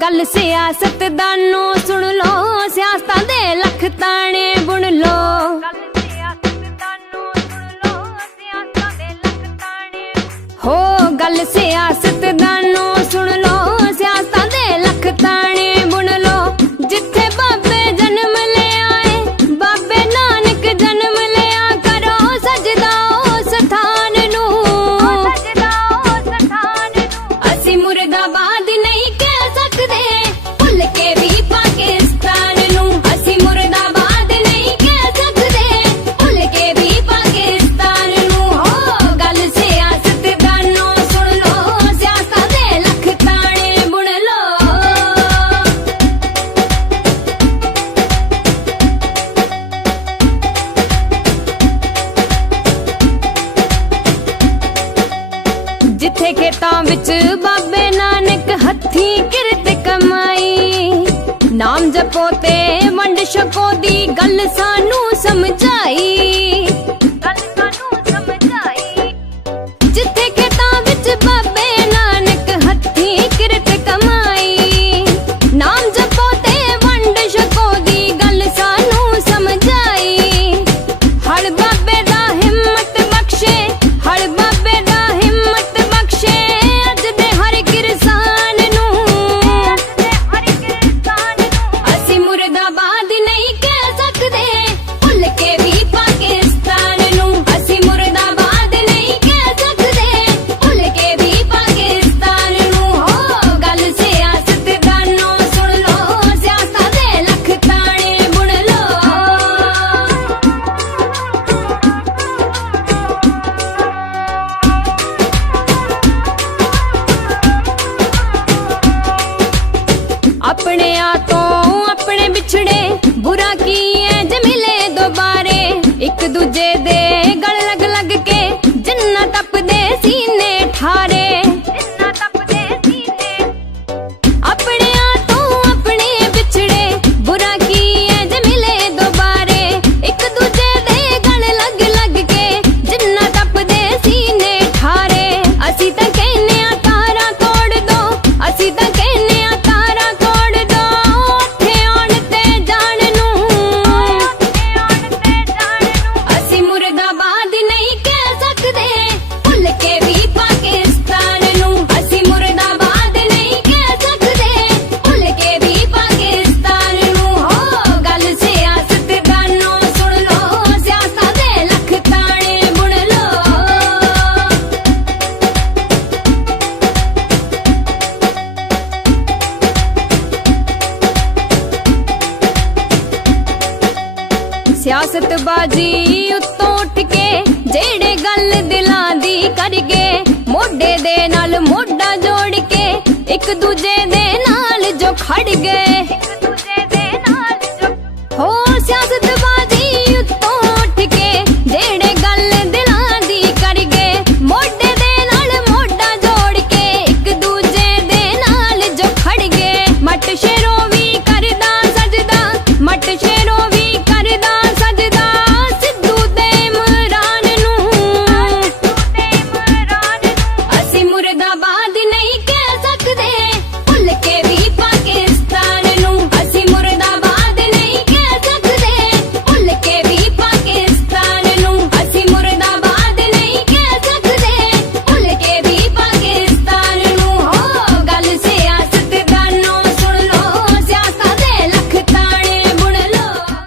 गल सियासतदानों सुन लो, सियासतां दे लख ताने बुन लो। हो गल सियासतदानों सुन लो, सियासतां दे लख ताने बुन लो। जिथे बाबे जन्म ले आए, बाबे नानक जन्म लिया, करो सजदा उस स्थान नू। असी मुर्दाबाद नहीं कह सकदे, भुल के भी पाकिस्तान नू। असी मुर्दाबाद नहीं कह सकदे, भुल के भी पाकिस्तान नू। हो गल सियासतदानों सुन लो, सियासतां दे लख ताने बुन लो। जिथे खेतां विच बाबे नानक हथी किरत कमाई, नाम जपो ते वंड छको दी गल सानू समझाई। जिथे खेतां विच बाबे नानक हथी किरत कमाई, नाम जपो ते वंड छको दी गल सानू समझाई। हल बाबे दा हिम्मत बख्शे, हल बाबे दा हिम्मत बख्शे, अज दे हर किरसान नू। असी मुर्दाबाद नहीं कह सकदे, भुल के भी पाकिस्तान नू। असी मुर्दाबाद नहीं कह सकदे, भुल के भी पाकिस्तान नू। हो गल सियासतदानों सुन लो, सियासतां दे लख ताने बुन लो। अपने तो अपने बिछड़े, बुरा की है जे मिले दोबारे। एक दूजे दे गल लग लग के, जिन्ना तपदे सीने ठारे। अपने तो अपने बिछड़े, बुरा की है जे मिले दोबारे। एक दूजे दे गल लग लग के, जिन्ना तपदे सीने ठारे। असी तां कहने आ तारा तोड़ दो, असी तां कहने आ तारा तोड़ दो, उत्थे आउण ते जाण नू। असी मुर्दाबाद नहीं कह सकदे, भुल के भी पाकिस्तान नू। असी मुर्दाबाद नहीं कह सकदे, भुल के भी पाकिस्तान नू। हो गल सियासतदानों सुन लो, सियासतां दे लख ताने बुन लो। सियासतबाजी उत्तों उठ के, जेड़े गल दिलां दी कर गए, मोढे दे नाल मोढा जोड़ के, एक दूजे दे नाल जो खड़ गए।